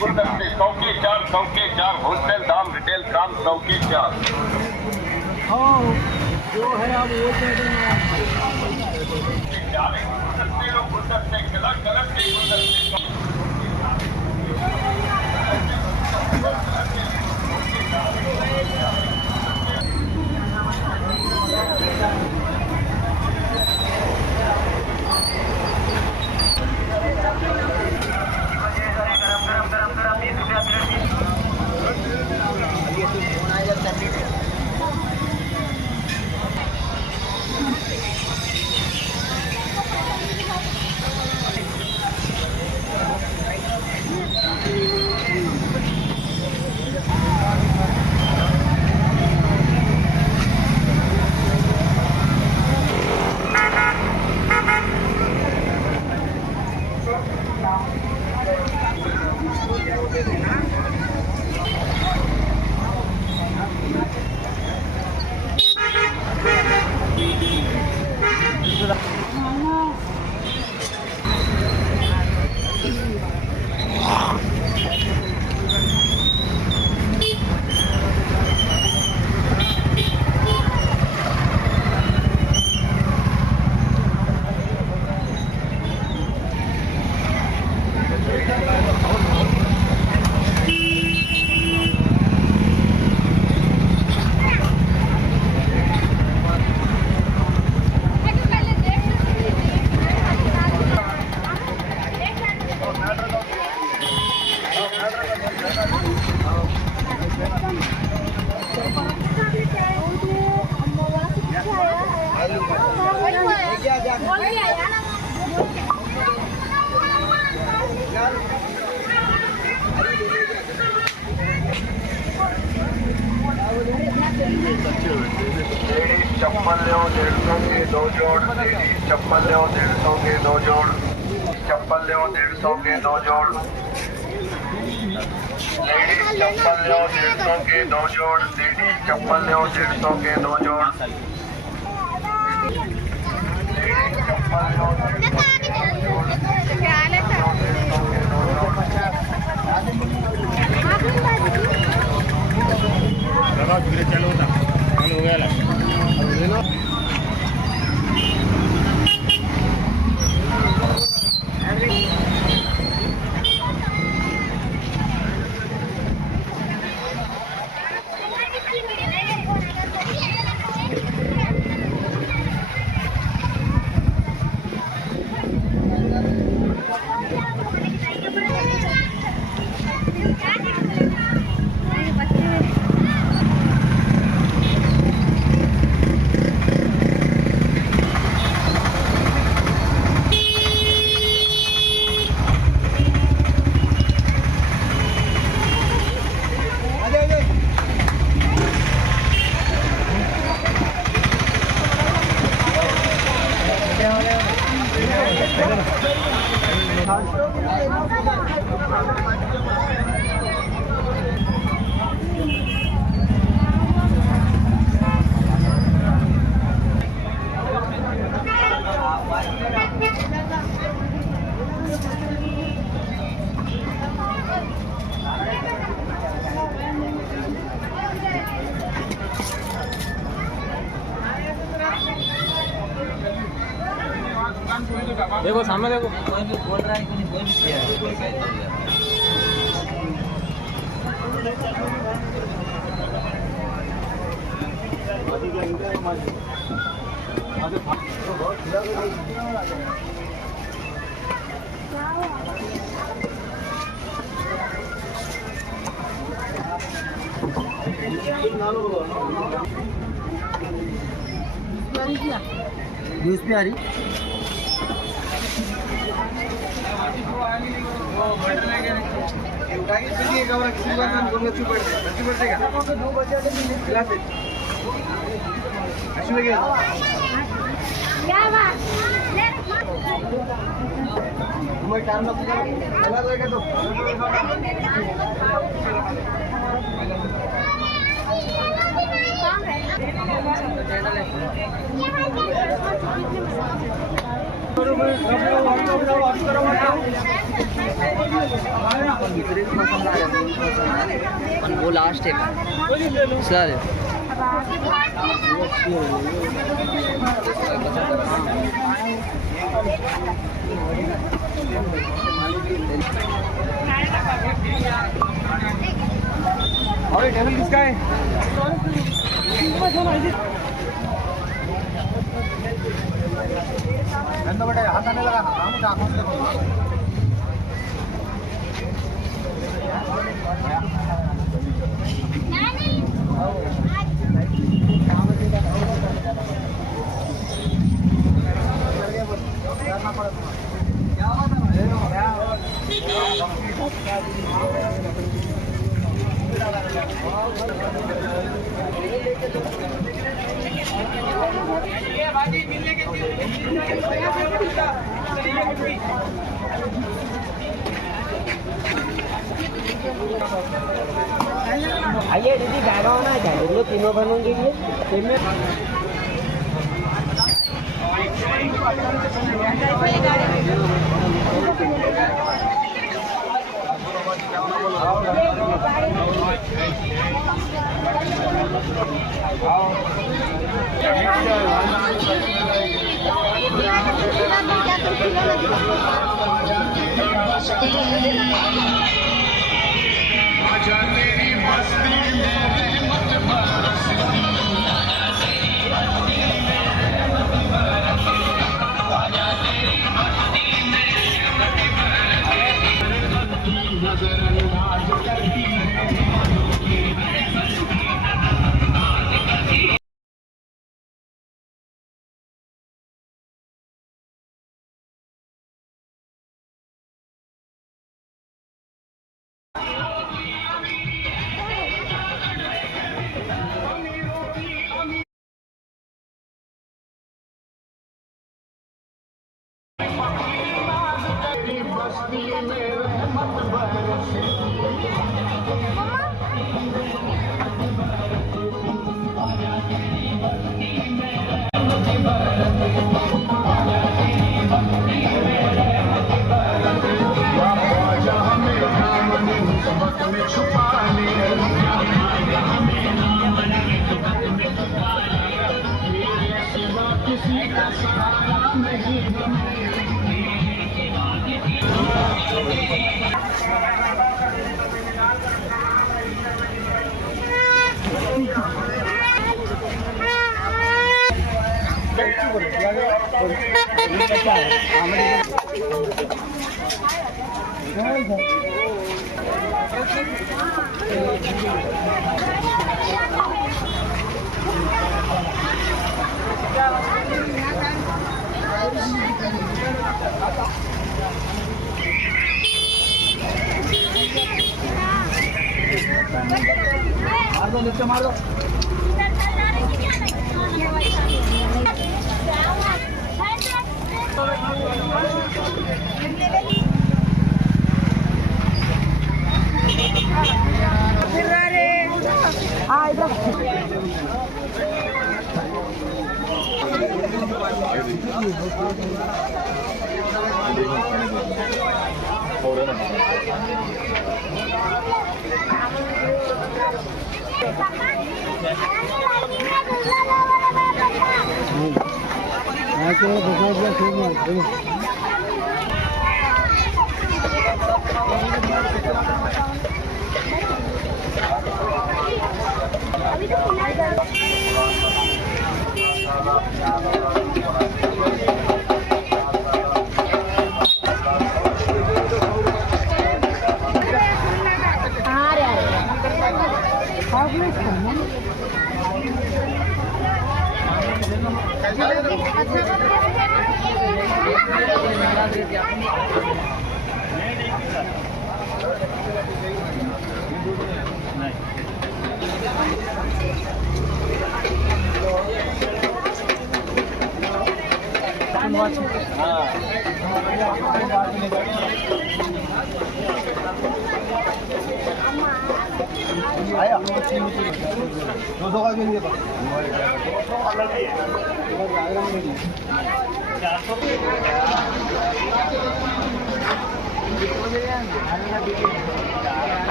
गुलदस्ते 100 के 4 होलसेल दाम, रिटेल दाम 100 के 4। हाँ जो है अब वो कह रहे हैं गुलदस्ते कलर के गुलदस्ते चप्पल ले 150 के 2 जोड़, चप्पल ले 150 के 2 जोड़, चप्पल ले 150 के 2 जोड़, लेडीज चप्पल ले 150 के 2 जोड़, लेडीज चप्पल ले 150 के 2 जोड़, लेडीज चप्पल ले 150 के 2 जोड़। हो गया देखो सामने देखो, कोई भी बोल रहा है कि कोई भी किया न्यूज़ पे आ रही पण वो लास्ट है सर अरे टेबल किसका है बेटा हाथ आने लगा ना मुझे आंखों से आइए दीदी गाना होना है क्या तीनों बनों के लिए मार दो आया 200 का घेऊन घेतो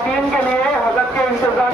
तीन के लिए हजरत के इंतजार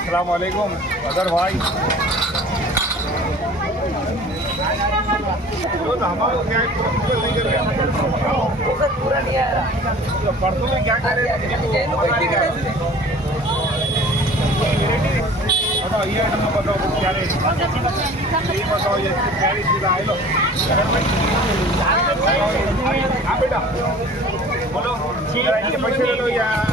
अस्सलामुअलैकुम अदर भाई हमारा क्या परसों में क्या करे बताओ ये बताओ क्या रेट ये बताओ ये क्या रेट दिला है लो हाँ बेटा बोलो पैसे ले लो या